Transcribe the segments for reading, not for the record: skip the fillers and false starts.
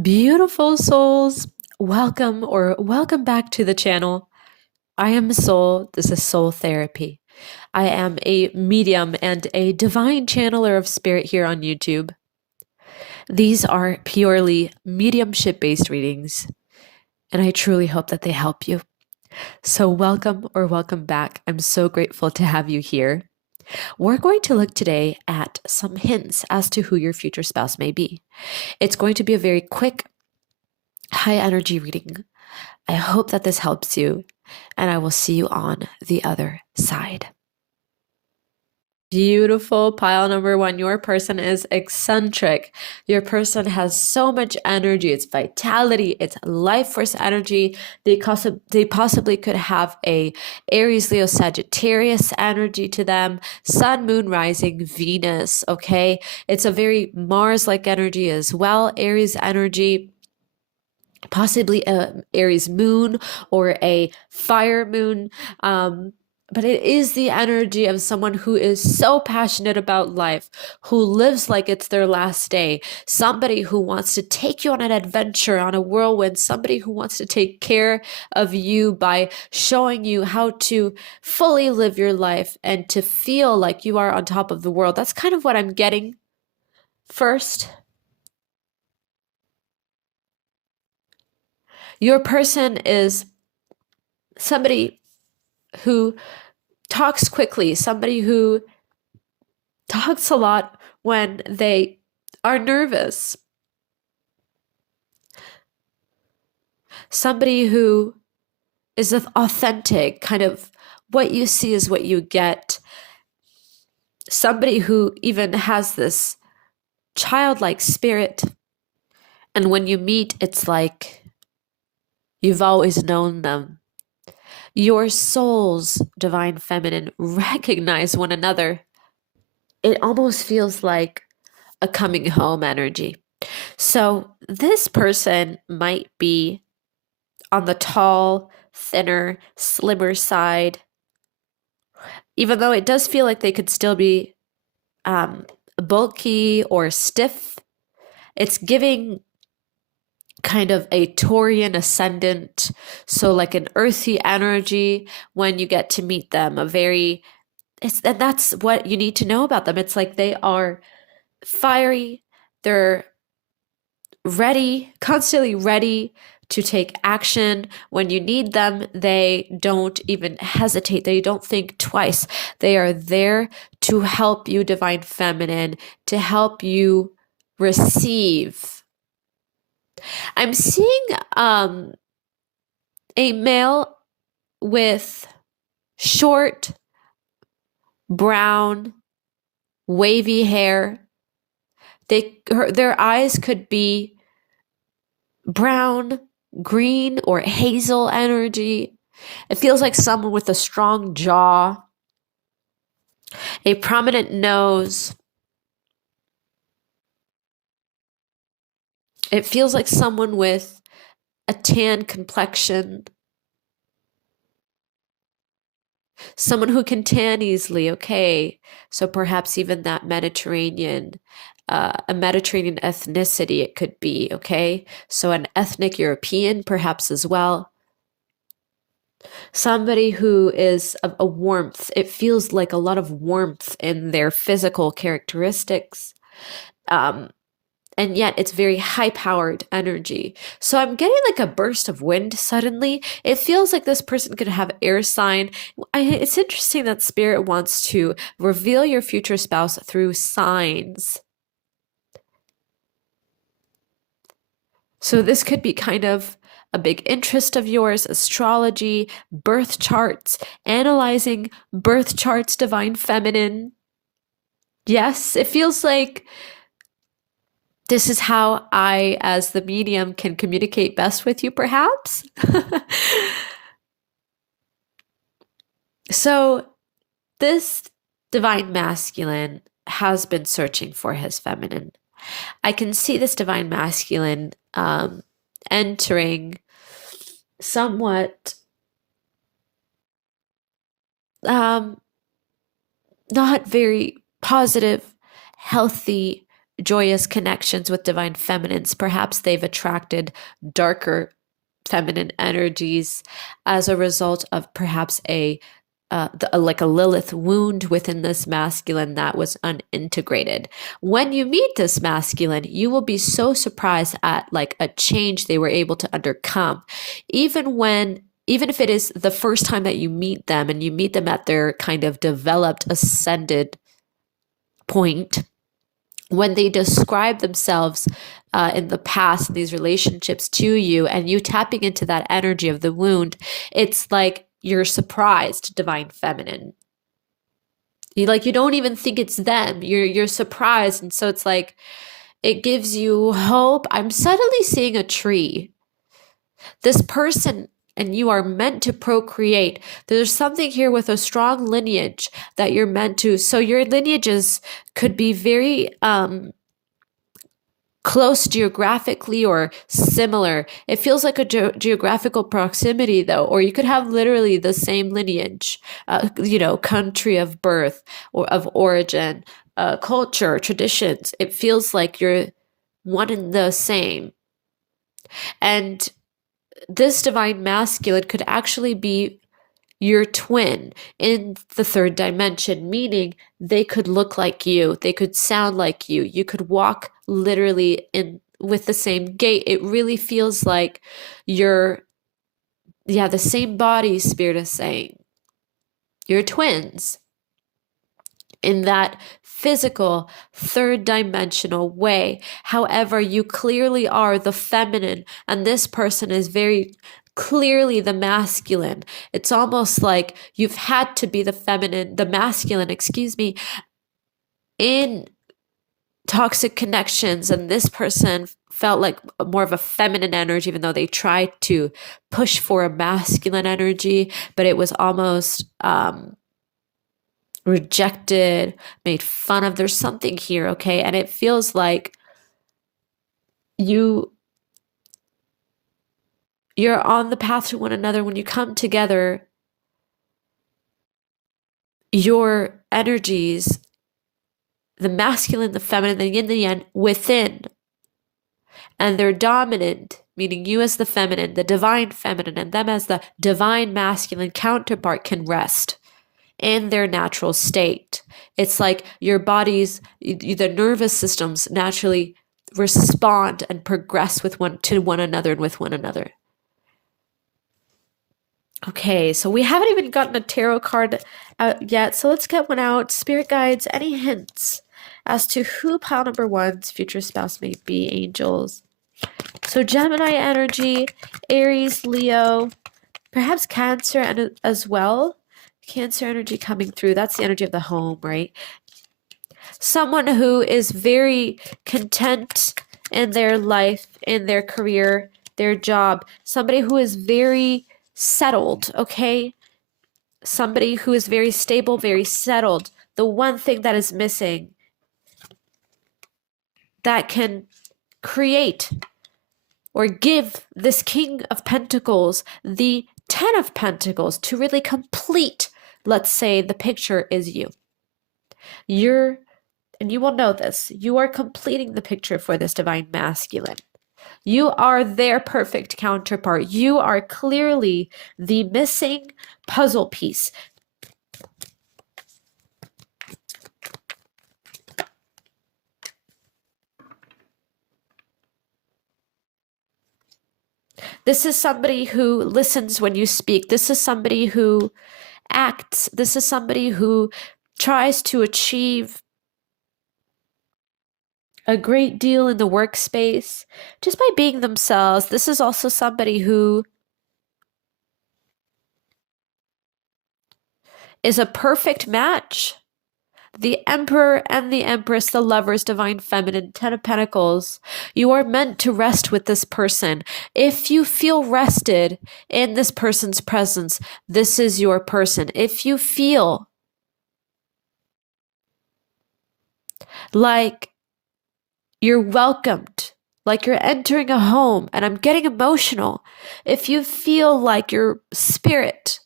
Beautiful souls, welcome back to the channel. I am Soul. This is Soul Therapy. I am a medium and a divine channeler of spirit here on YouTube. These are purely mediumship based readings, and I truly hope that they help you. So, welcome back. I'm so grateful to have you here. We're going to look today at some hints as to who your future spouse may be. It's going to be a very quick, high energy reading. I hope that this helps you, and I will see you on the other side. Beautiful pile number one. Your person is eccentric. Your person has so much energy. It's vitality. It's life force energy. They possibly could have a Aries, Leo, Sagittarius energy to them. Sun, Moon, Rising, Venus. Okay. It's a very Mars-like energy as well. Aries energy. Possibly a Aries moon or a fire moon. But it is the energy of someone who is so passionate about life, who lives like it's their last day, somebody who wants to take you on an adventure, on a whirlwind, somebody who wants to take care of you by showing you how to fully live your life and to feel like you are on top of the world. That's kind of what I'm getting first. Your person is somebody who talks quickly, somebody who talks a lot when they are nervous, somebody who is authentic, kind of what you see is what you get, somebody who even has this childlike spirit. And when you meet, it's like you've always known them. Your souls, divine feminine, recognize one another. It almost feels like a coming home energy. So this person might be on the tall, thinner, slimmer side, even though it does feel like they could still be bulky or stiff. It's giving kind of a Taurian ascendant, so like an earthy energy when you get to meet them. And that's what you need to know about them. It's like they are fiery, they're ready, constantly ready to take action. When you need them, they don't even hesitate. They don't think twice. They are there to help you, divine feminine, to help you receive. I'm seeing a male with short, brown, wavy hair. Their eyes could be brown, green, or hazel energy. It feels like someone with a strong jaw, a prominent nose. It feels like someone with a tan complexion, someone who can tan easily. Okay, so perhaps even that Mediterranean, a Mediterranean ethnicity it could be. Okay, so an ethnic European perhaps as well. Somebody who is of a warmth. It feels like a lot of warmth in their physical characteristics. And yet it's very high-powered energy. So I'm getting like a burst of wind suddenly. It feels like this person could have air sign. It's interesting that Spirit wants to reveal your future spouse through signs. So this could be kind of a big interest of yours, astrology, birth charts, analyzing birth charts, divine feminine. Yes, it feels like this is how I, as the medium, can communicate best with you, perhaps. So this divine masculine has been searching for his feminine. I can see this divine masculine entering somewhat not very positive, healthy joyous connections with divine feminines. Perhaps they've attracted darker feminine energies as a result of perhaps like a Lilith wound within this masculine that was unintegrated. When you meet this masculine, you will be so surprised at like a change they were able to undercome, even if it is the first time that you meet them and you meet them at their kind of developed ascended point. When they describe themselves in the past, these relationships to you, and you tapping into that energy of the wound, it's like you're surprised, divine feminine. You don't even think it's them. You're surprised, and so it's like it gives you hope. I'm suddenly seeing a tree. This person and you are meant to procreate. There's something here with a strong lineage that you're meant to. So your lineages could be very close geographically or similar. It feels like a geographical proximity though, or you could have literally the same lineage, country of birth or of origin, culture, traditions. It feels like you're one and the same. And this divine masculine could actually be your twin in the third dimension, meaning they could look like you, they could sound like you could walk literally in with the same gait. It really feels like you're the same body, spirit is saying. You're twins in that physical third dimensional way. However, you clearly are the feminine, and this person is very clearly the masculine. It's almost like you've had to be the masculine, in toxic connections, and this person felt like more of a feminine energy, even though they tried to push for a masculine energy, but it was almost rejected, made fun of. There's something here, okay? And it feels like you're on the path to one another. When you come together, your energies, the masculine, the feminine, the yin, the yang within, and they're dominant, meaning you as the feminine, the divine feminine, and them as the divine masculine counterpart can rest in their natural state. It's like your bodies, the nervous systems naturally respond and progress to one another and with one another. Okay, so we haven't even gotten a tarot card out yet, so let's get one out. Spirit guides, any hints as to who pile number one's future spouse may be? Angels. So Gemini energy, Aries, Leo, perhaps Cancer as well. Cancer energy coming through. That's the energy of the home, right? Someone who is very content in their life, in their career, their job. Somebody who is very settled, okay? Somebody who is very stable, very settled. The one thing that is missing that can create or give this King of Pentacles the 10 of Pentacles to really complete, let's say the picture is you. And you will know this, you are completing the picture for this divine masculine. You are their perfect counterpart. You are clearly the missing puzzle piece. This is somebody who listens when you speak. This is somebody who acts. This is somebody who tries to achieve a great deal in the workspace just by being themselves. This is also somebody who is a perfect match. The Emperor and the Empress, the lovers, divine feminine, 10 of Pentacles. You are meant to rest with this person. If you feel rested in this person's presence, this is your person. If you feel like you're welcomed, like you're entering a home, and I'm getting emotional. If you feel like your spirit,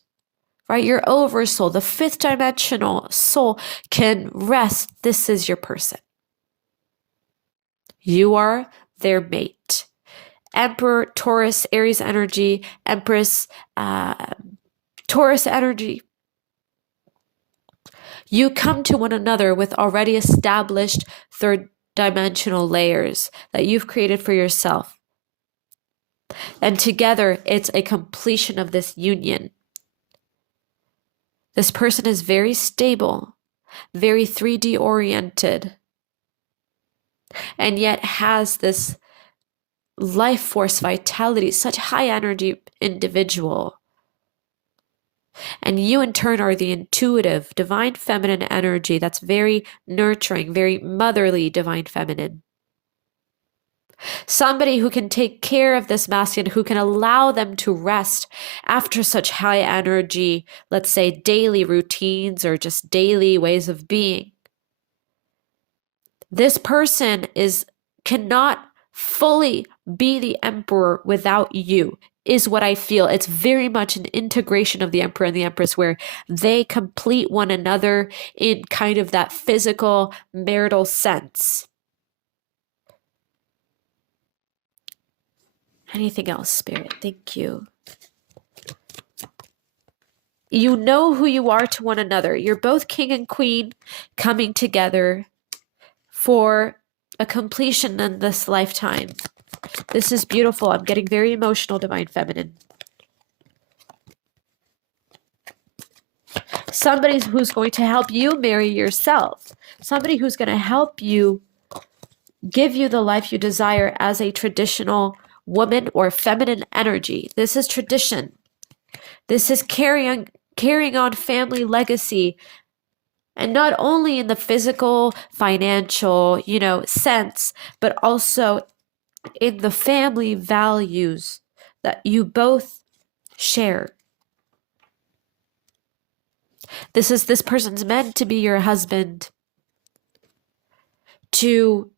right, your oversoul, the fifth dimensional soul can rest, this is your person. You are their mate. Emperor, Taurus, Aries energy, Empress, Taurus energy. You come to one another with already established third dimensional layers that you've created for yourself. And together, it's a completion of this union. This person is very stable, very 3D oriented, and yet has this life force vitality, such high energy individual. And you in turn are the intuitive, divine feminine energy that's very nurturing, very motherly divine feminine. Somebody who can take care of this masculine, who can allow them to rest after such high energy, let's say daily routines or just daily ways of being. This person cannot fully be the emperor without you, is what I feel. It's very much an integration of the emperor and the empress where they complete one another in kind of that physical marital sense. Anything else, Spirit? Thank you. You know who you are to one another. You're both king and queen coming together for a completion in this lifetime. This is beautiful. I'm getting very emotional, divine feminine. Somebody who's going to help you marry yourself. Somebody who's going to help you give you the life you desire as a traditional woman or feminine energy. This is tradition. This is carrying on family legacy. And not only in the physical, financial, sense, but also in the family values that you both share. This person's meant to be your husband, to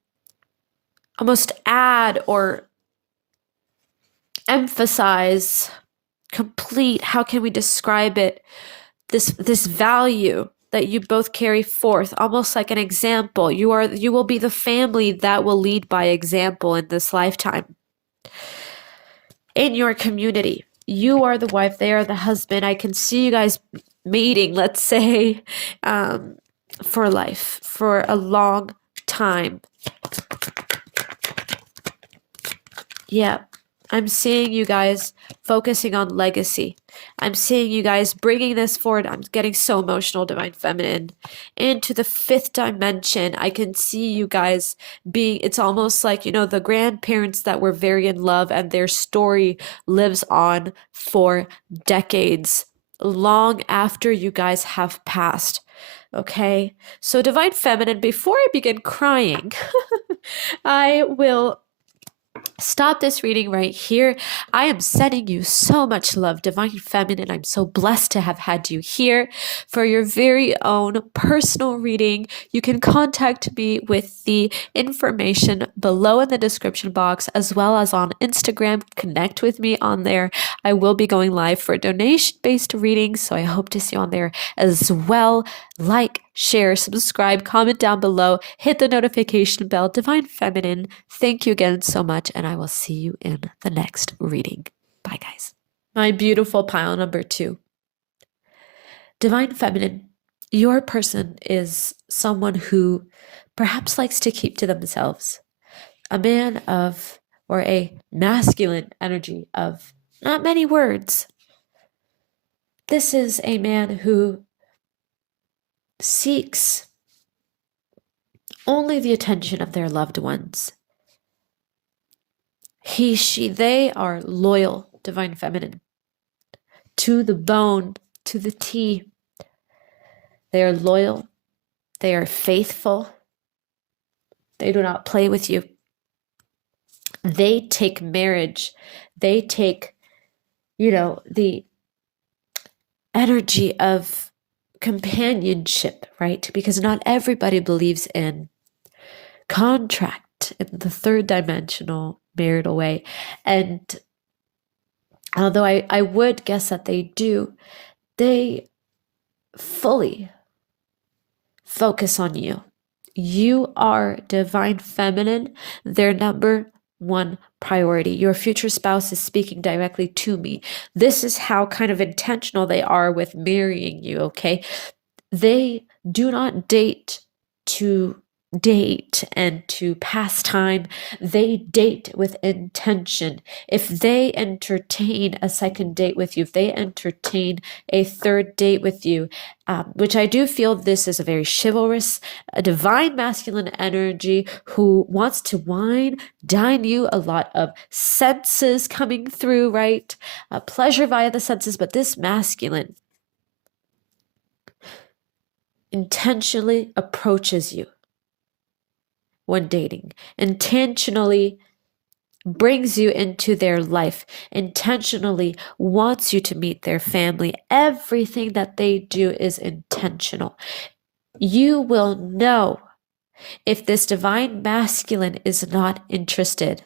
almost add or emphasize, complete, how can we describe it? This value that you both carry forth, almost like an example. You will be the family that will lead by example in this lifetime. In your community, you are the wife, they are the husband. I can see you guys mating, let's say, for life, for a long time. Yeah, I'm seeing you guys focusing on legacy. I'm seeing you guys bringing this forward. I'm getting so emotional, divine feminine. Into the fifth dimension, I can see you guys being, it's almost like, the grandparents that were very in love and their story lives on for decades, long after you guys have passed. Okay, so divine feminine, before I begin crying, I will stop this reading right here. I am sending you so much love, divine feminine. I'm so blessed to have had you here for your very own personal reading. You can contact me with the information below in the description box, as well as on Instagram. Connect with me on there. I will be going live for donation-based readings, so I hope to see you on there as well. Like, share, subscribe, comment down below, hit the notification bell. Divine feminine, thank you again so much, and I will see you in the next reading. Bye, guys. My beautiful pile number 2. Divine feminine, your person is someone who perhaps likes to keep to themselves. A man of, or a masculine energy of not many words. This is a man who seeks only the attention of their loved ones. He, she, they are loyal, divine feminine, to the bone, to the T. They are loyal. They are faithful. They do not play with you. They take marriage. They take, the energy of companionship, right? Because not everybody believes in contract in the third dimensional marital way. And although I would guess that they do, they fully focus on you You are divine feminine, their number one priority. Your future spouse is speaking directly to me. This is how kind of intentional they are with marrying you, okay? They do not date to date and to pass time. They date with intention. If they entertain a second date with you, if they entertain a third date with you, which I do feel this is a very chivalrous, a divine masculine energy who wants to wine, dine you, a lot of senses coming through, right? Pleasure via the senses, but this masculine intentionally approaches you when dating, intentionally brings you into their life, intentionally wants you to meet their family. Everything that they do is intentional. You will know if this divine masculine is not interested.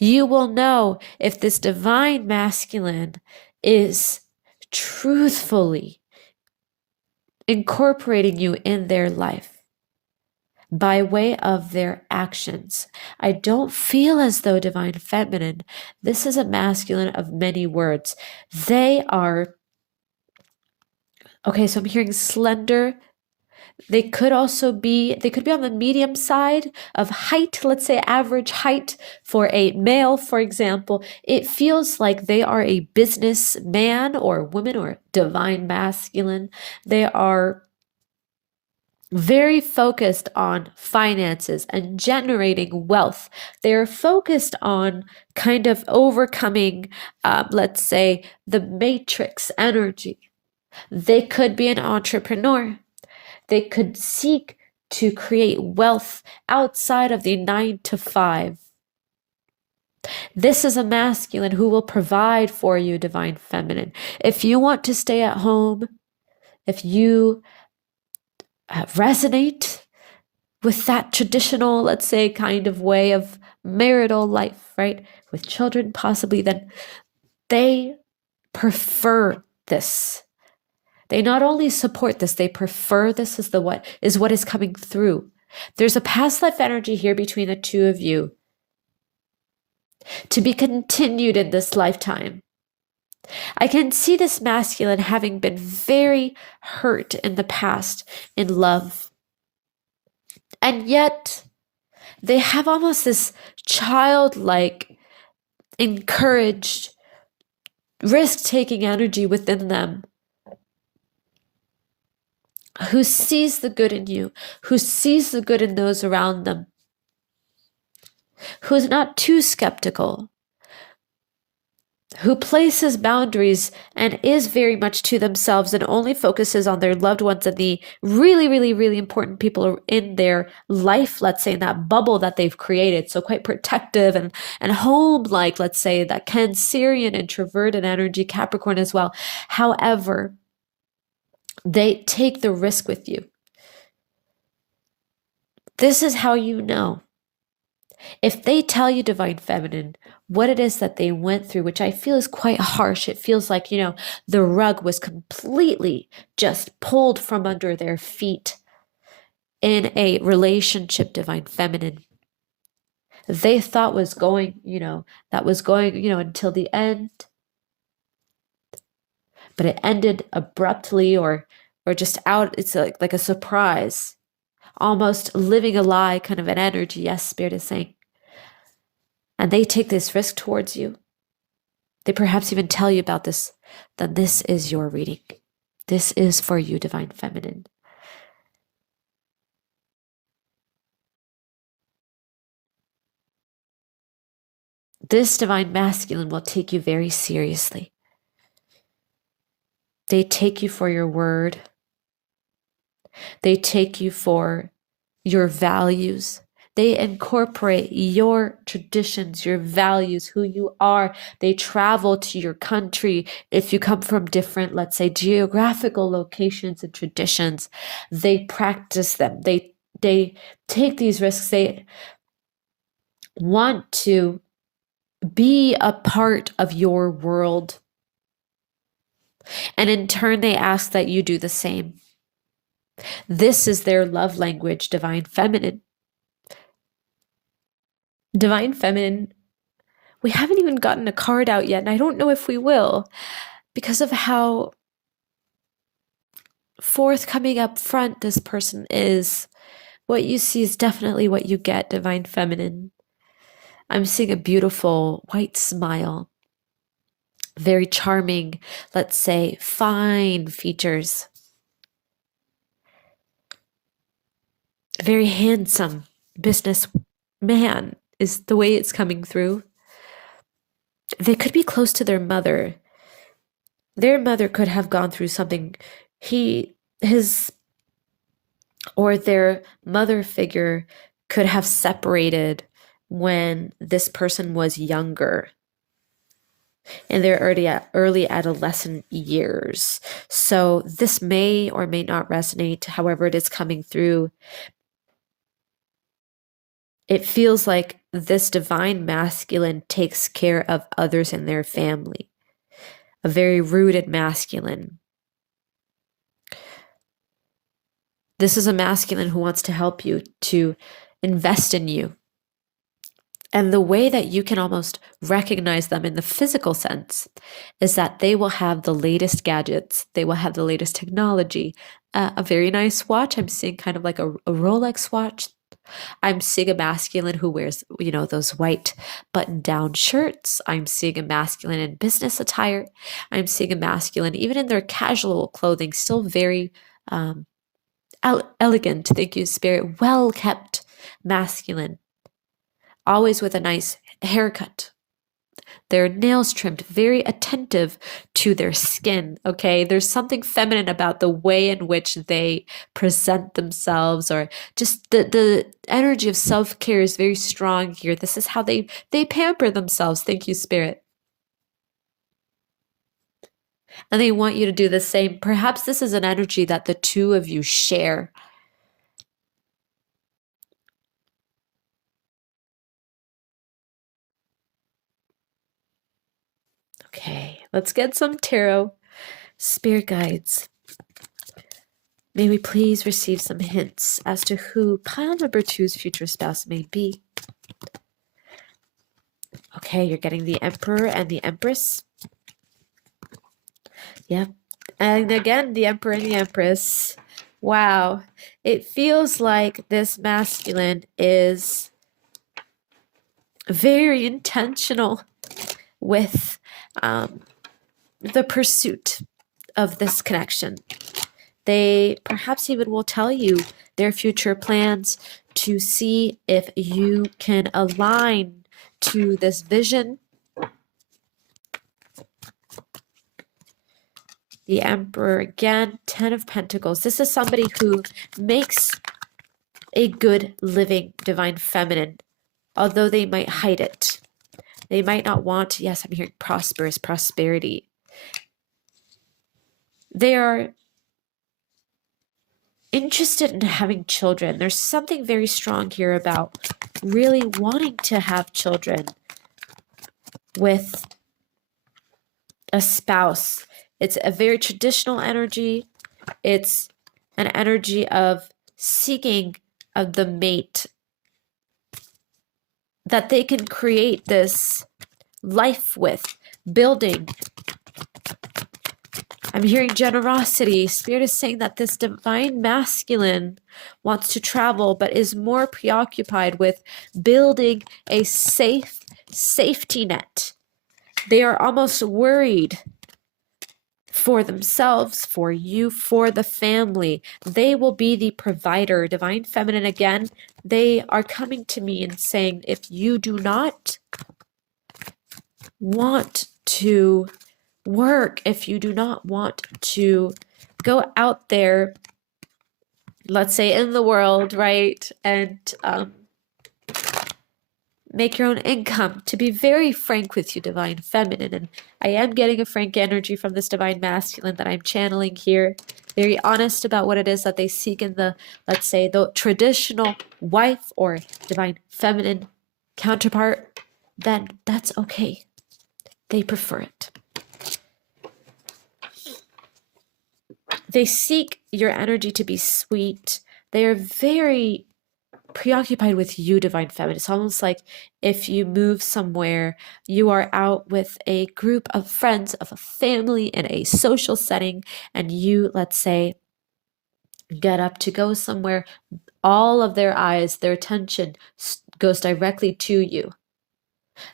You will know if this divine masculine is truthfully incorporating you in their life by way of their actions. I don't feel as though divine feminine, this is a masculine of many words. They are, okay, so I'm hearing slender. They could be on the medium side of height, let's say average height for a male, for example. It feels like they are a businessman or woman or divine masculine. They are very focused on finances and generating wealth. They're focused on kind of overcoming, let's say, the matrix energy. They could be an entrepreneur. They could seek to create wealth outside of the 9 to 5. This is a masculine who will provide for you, divine feminine. If you want to stay at home, if you resonate with that traditional, let's say, kind of way of marital life, right? With children, possibly, then they prefer this. They not only support this, they prefer this is what is coming through. There's a past life energy here between the two of you to be continued in this lifetime. I can see this masculine having been very hurt in the past in love. And yet, they have almost this childlike, encouraged, risk-taking energy within them, who sees the good in you, who sees the good in those around them, who's not too skeptical, who places boundaries and is very much to themselves and only focuses on their loved ones and the really, really, really important people in their life, let's say, in that bubble that they've created. So quite protective and home-like, let's say, that Cancerian introverted energy, Capricorn as well. However, they take the risk with you. This is how you know. If they tell you, divine feminine, what it is that they went through, which I feel is quite harsh. It feels like, the rug was completely just pulled from under their feet in a relationship, divine feminine. They thought was going, that was going, until the end. But it ended abruptly or just out. It's like a surprise, almost living a lie kind of an energy. Yes, Spirit is saying. And they take this risk towards you. They perhaps even tell you about this. Then this is your reading. This is for you, divine feminine. This divine masculine will take you very seriously. They take you for your word. They take you for your values. They incorporate your traditions, your values, who you are. They travel to your country. If you come from different, let's say, geographical locations and traditions, they practice them. They take these risks. They want to be a part of your world. And in turn, they ask that you do the same. This is their love language, divine feminine. Divine feminine, we haven't even gotten a card out yet, and I don't know if we will because of how forthcoming up front this person is. What you see is definitely what you get, divine feminine. I'm seeing a beautiful white smile, very charming, let's say, fine features, very handsome business man is the way it's coming through. They could be close to their mother. Their mother could have gone through something. His or their mother figure could have separated when this person was younger in their early adolescent years. So this may or may not resonate, however it is coming through. It feels like this divine masculine takes care of others in their family, a very rooted masculine. This is a masculine who wants to help you, to invest in you. And the way that you can almost recognize them in the physical sense is that they will have the latest gadgets. They will have the latest technology. A very nice watch. I'm seeing kind of like a Rolex watch. I'm seeing a masculine who wears, those white button-down shirts. I'm seeing a masculine in business attire. I'm seeing a masculine, even in their casual clothing, still very elegant. Thank you, Spirit. Well-kept masculine. Always with a nice haircut. Their nails trimmed, very attentive to their skin, okay? There's something feminine about the way in which they present themselves, or just the energy of self-care is very strong here. This is how they pamper themselves. Thank you, Spirit. And they want you to do the same. Perhaps this is an energy that the two of you share. Okay, let's get some tarot. Spirit guides, may we please receive some hints as to who pile number 2's future spouse may be. Okay, you're getting the Emperor and the Empress. Yep. And again, the Emperor and the Empress. Wow. It feels like this masculine is very intentional with the pursuit of this connection. They perhaps even will tell you their future plans to see if you can align to this vision. The Emperor again, 10 of Pentacles. This is somebody who makes a good living, divine feminine, although they might hide it. They might not want, yes, I'm hearing prosperity. They are interested in having children. There's something very strong here about really wanting to have children with a spouse. It's a very traditional energy. It's an energy of seeking of the mate that they can create this life with, building. I'm hearing generosity. Spirit is saying that this divine masculine wants to travel, but is more preoccupied with building a safety net. They are almost worried for themselves, for you, for the family. They will be the provider. Divine feminine again, they are coming to me and saying, if you do not want to work, if you do not want to go out there, let's say in the world, right, and make your own income, to be very frank with you, divine feminine. And I am getting a frank energy from this divine masculine that I'm channeling here, very honest about what it is that they seek in the, let's say, the traditional wife or divine feminine counterpart. Then that's okay. They prefer it. They seek your energy to be sweet. They are very preoccupied with you, Divine Feminine. It's almost like if you move somewhere, you are out with a group of friends, of a family in a social setting, and you, let's say, get up to go somewhere, all of their eyes, their attention goes directly to you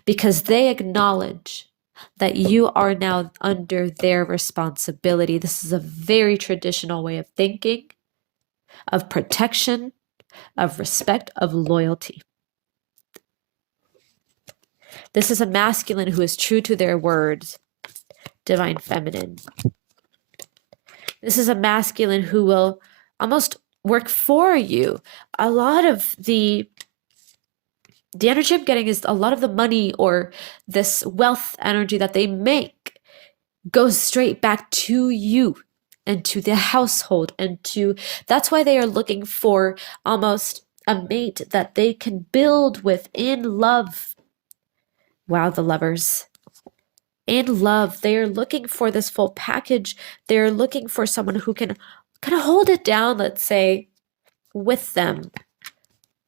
because they acknowledge that you are now under their responsibility. This is a very traditional way of thinking, of protection, of respect, of loyalty. This is a masculine who is true to their words, Divine Feminine. This is a masculine who will almost work for you. A lot of the energy I'm getting is a lot of the money or this wealth energy that they make goes straight back to you and to the household that's why they are looking for almost a mate that they can build with in love. Wow, the lovers. In love, they are looking for this full package. They're looking for someone who can kind of hold it down, let's say, with them.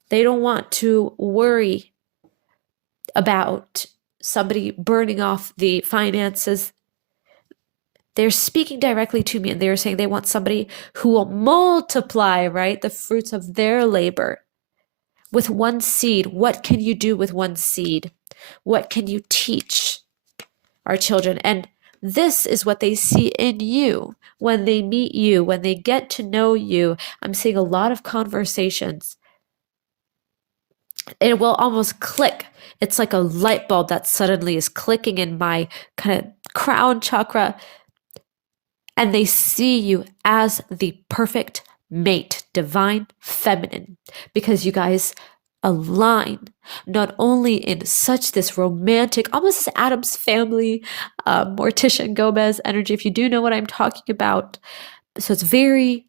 They don't want to worry about somebody burning off the finances. They're speaking directly to me and they're saying they want somebody who will multiply, right, the fruits of their labor. With one seed, what can you do with one seed? What can you teach our children? And this is what they see in you when they meet you, when they get to know you. I'm seeing a lot of conversations. It will almost click. It's like a light bulb that suddenly is clicking in my kind of crown chakra. And they see you as the perfect mate, Divine Feminine, because you guys align not only in such this romantic, almost as Adam's family, Morticia and Gomez energy, if you do know what I'm talking about. So it's very,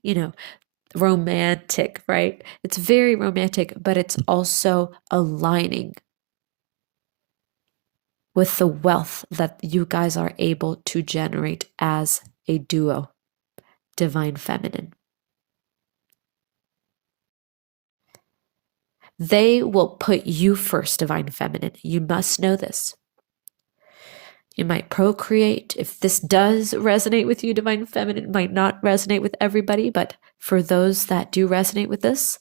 romantic, right? It's very romantic, but it's also aligning with the wealth that you guys are able to generate as a duo, Divine Feminine. They will put you first, Divine Feminine. You must know this. You might procreate. If this does resonate with you, Divine Feminine, it might not resonate with everybody, but for those that do resonate with this,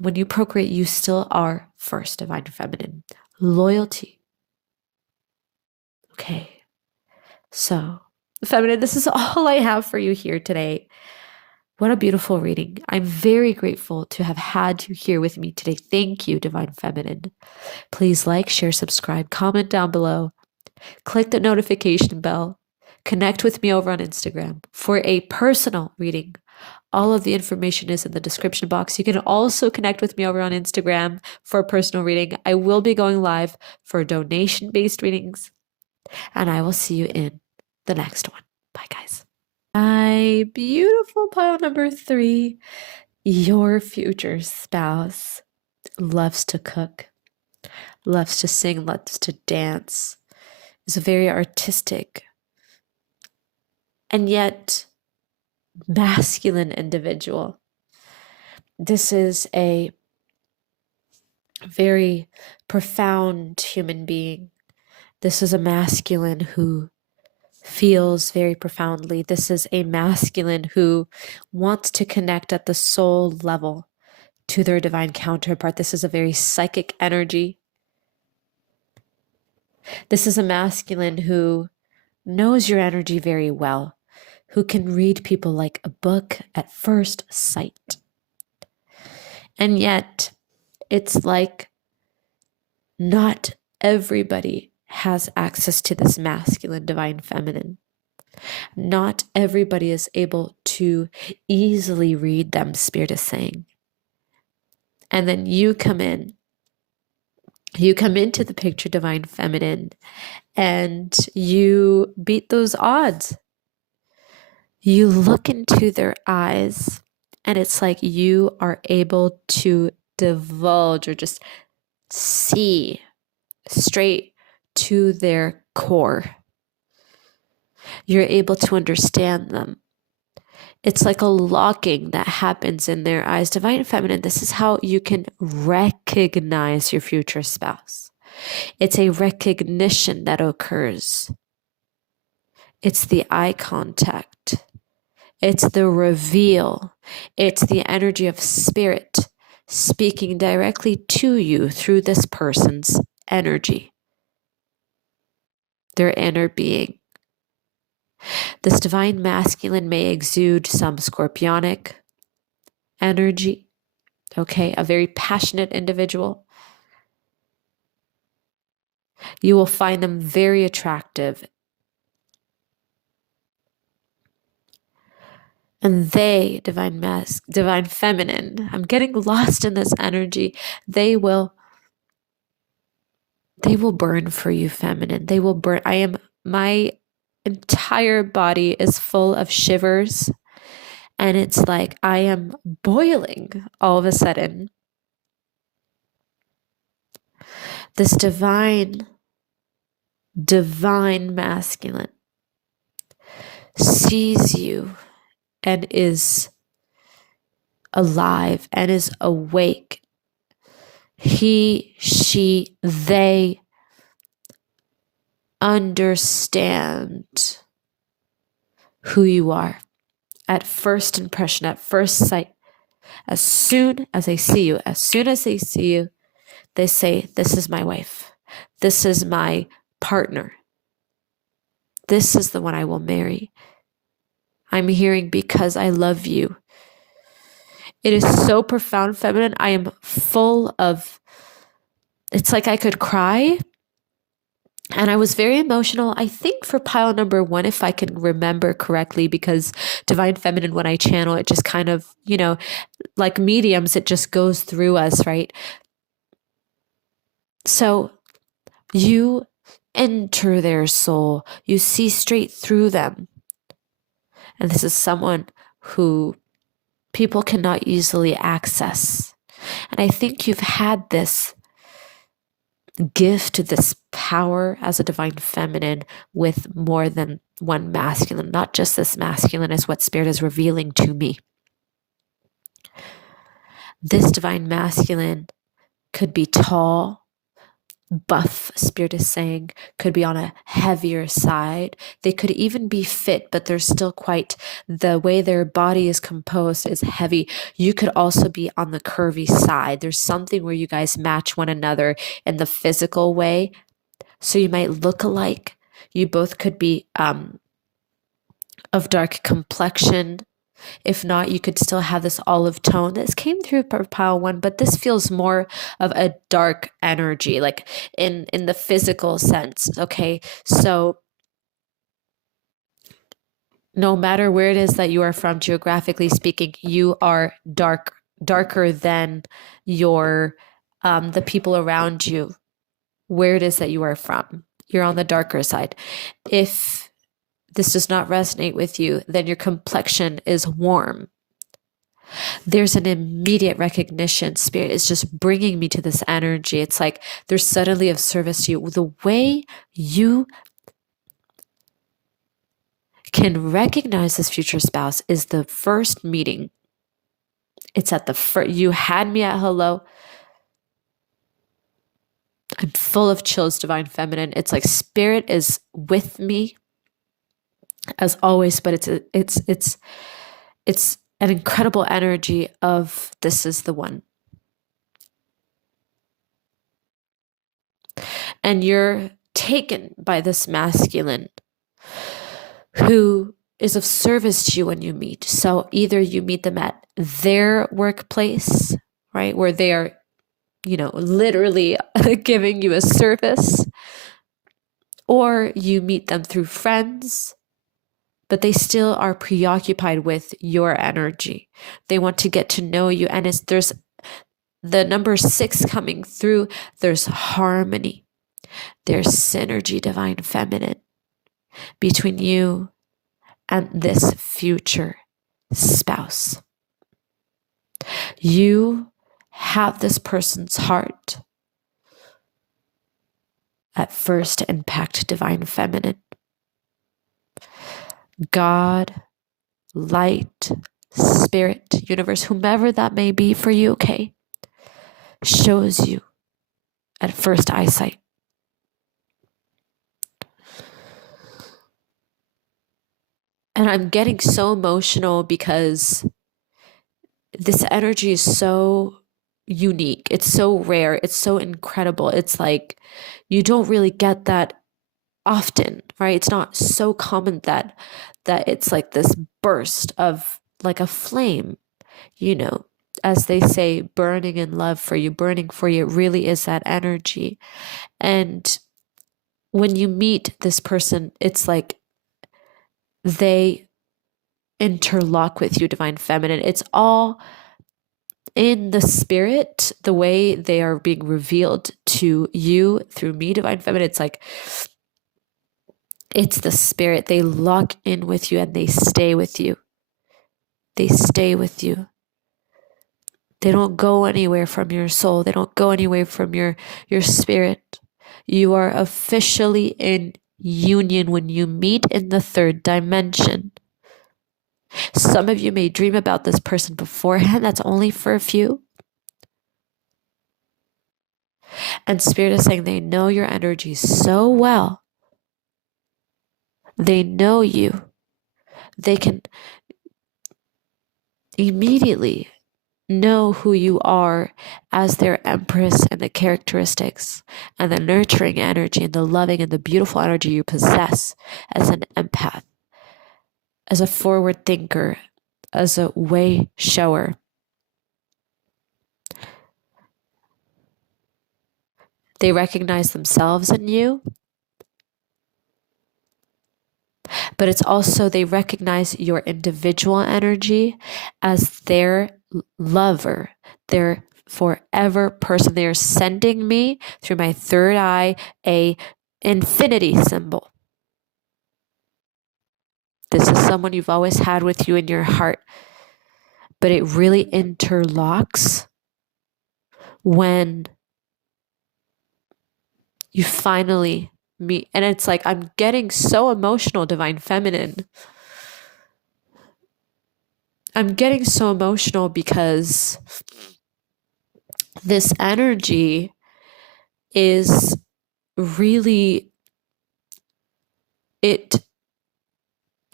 when you procreate, you still are first, Divine Feminine. Loyalty. Okay. So, Feminine, this is all I have for you here today. What a beautiful reading. I'm very grateful to have had you here with me today. Thank you, Divine Feminine. Please like, share, subscribe, comment down below. Click the notification bell. Connect with me over on Instagram for a personal reading. All of the information is in the description box. You can also connect with me over on Instagram for a personal reading. I will be going live for donation-based readings, and I will see you in the next one. Bye, guys. My beautiful pile number 3, your future spouse loves to cook, loves to sing, loves to dance, is a very artistic and yet masculine individual. This is a very profound human being. This is a masculine who feels very profoundly. This is a masculine who wants to connect at the soul level to their divine counterpart. This is a very psychic energy. This is a masculine who knows your energy very well, who can read people like a book at first sight. And yet, it's like not everybody has access to this masculine, Divine Feminine. Not everybody is able to easily read them, Spirit is saying. And then you come in. You come into the picture, Divine Feminine, and you beat those odds. You look into their eyes, and it's like you are able to divulge or just see straight to their core. You're able to understand them. It's like a locking that happens in their eyes. Divine Feminine, this is how you can recognize your future spouse. It's a recognition that occurs. It's the eye contact. It's the reveal. It's the energy of spirit speaking directly to you through this person's energy, their inner being. This divine masculine may exude some scorpionic energy, okay, a very passionate individual. You will find them very attractive. And they, divine feminine, I'm getting lost in this energy. They will burn for you, feminine. They will burn. My entire body is full of shivers. And it's like I am boiling all of a sudden. This divine masculine sees you and is alive and is awake. He, she, they understand who you are at first impression, at first sight. As soon as they see you, they say, this is my wife. This is my partner. This is the one I will marry. I'm hearing because I love you. It is so profound, feminine. I am full of, it's like I could cry. And I was very emotional, I think, for pile number 1, if I can remember correctly, because divine feminine, when I channel, it just kind of, like mediums, it just goes through us, right? So you enter their soul, you see straight through them. And this is someone who people cannot easily access. And I think you've had this gift, this power as a divine feminine with more than one masculine. Not just this masculine is what spirit is revealing to me. This divine masculine could be tall, buff, spirit is saying, could be on a heavier side. They could even be fit, but they're still quite, the way their body is composed is heavy. You could also be on the curvy side. There's something where you guys match one another in the physical way. So you might look alike. You both could be of dark complexion. If not, you could still have this olive tone. This came through pile 1, but this feels more of a dark energy, like in the physical sense. Okay, so no matter where it is that you are from, geographically speaking, you are darker than your the people around you. Where it is that you are from, you're on the darker side. If this does not resonate with you, then your complexion is warm. There's an immediate recognition. Spirit is just bringing me to this energy. It's like there's suddenly of service to you. The way you can recognize this future spouse is the first meeting. It's at the first, you had me at hello. I'm full of chills, divine feminine. It's like spirit is with me as always, but it's an incredible energy of this is the one. And you're taken by this masculine who is of service to you when you meet. So either you meet them at their workplace, right, where they are, literally giving you a service, or you meet them through friends, but they still are preoccupied with your energy. They want to get to know you. And there's the number 6 coming through. There's harmony. There's synergy, divine feminine, between you and this future spouse. You have this person's heart at first impact, divine feminine. God light, spirit, universe, whomever that may be for you, okay, shows you at first eyesight. And I'm getting so emotional because this energy is so unique. It's so rare. It's so incredible. It's like you don't really get that often, right? It's not so common that it's like this burst of like a flame, you know, as they say, burning in love for you, burning for you. It really is that energy. And when you meet this person, it's like they interlock with you, divine feminine. It's all in the spirit, the way they are being revealed to you through me, divine feminine. It's like it's the spirit. They lock in with you and they stay with you. They stay with you. They don't go anywhere from your soul. They don't go anywhere from your spirit. You are officially in union when you meet in the third dimension. Some of you may dream about this person beforehand. That's only for a few. And Spirit is saying they know your energy so well. They know you. They can immediately know who you are as their empress and the characteristics and the nurturing energy and the loving and the beautiful energy you possess as an empath, as a forward thinker, as a way shower. They recognize themselves in you, but it's also they recognize your individual energy as their lover, their forever person. They are sending me through my third eye a infinity symbol. This is someone you've always had with you in your heart, but it really interlocks when you finally meet. And it's like, I'm getting so emotional, divine feminine. I'm getting so emotional because this energy is really, it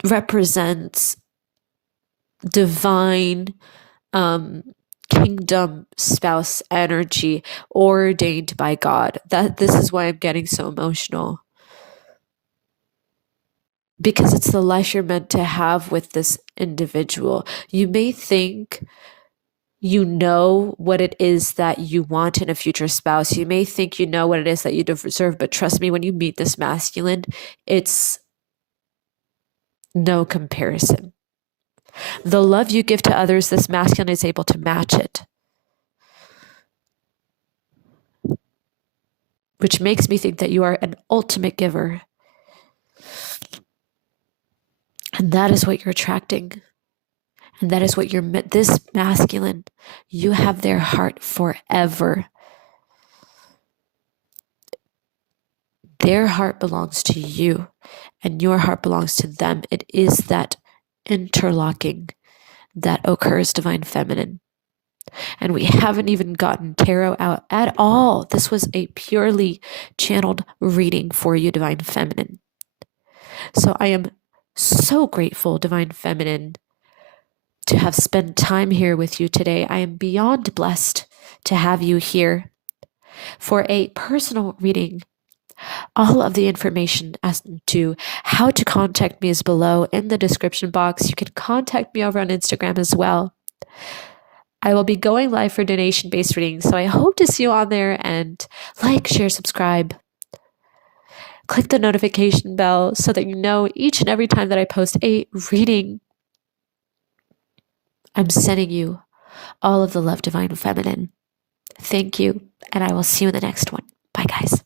represents divine kingdom spouse energy ordained by God. This is why I'm getting so emotional, because it's the life you're meant to have with this individual. You may think you know what it is that you want in a future spouse. You may think you know what it is that you deserve, but trust me, when you meet this masculine, it's no comparison. The love you give to others, this masculine is able to match it. Which makes me think that you are an ultimate giver. And that is what you're attracting. And that is what this masculine, you have their heart forever. Their heart belongs to you, and your heart belongs to them. It is that interlocking that occurs, divine feminine. And we haven't even gotten tarot out at all. This was a purely channeled reading for you, divine feminine. So I am so grateful, divine feminine, to have spent time here with you today. I am beyond blessed to have you here for a personal reading. All of the information as to how to contact me is below in the description box. You can contact me over on Instagram as well. I will be going live for donation-based readings, so I hope to see you on there, and like, share, subscribe. Click the notification bell so that you know each and every time that I post a reading, I'm sending you all of the love, divine feminine. Thank you, and I will see you in the next one. Bye, guys.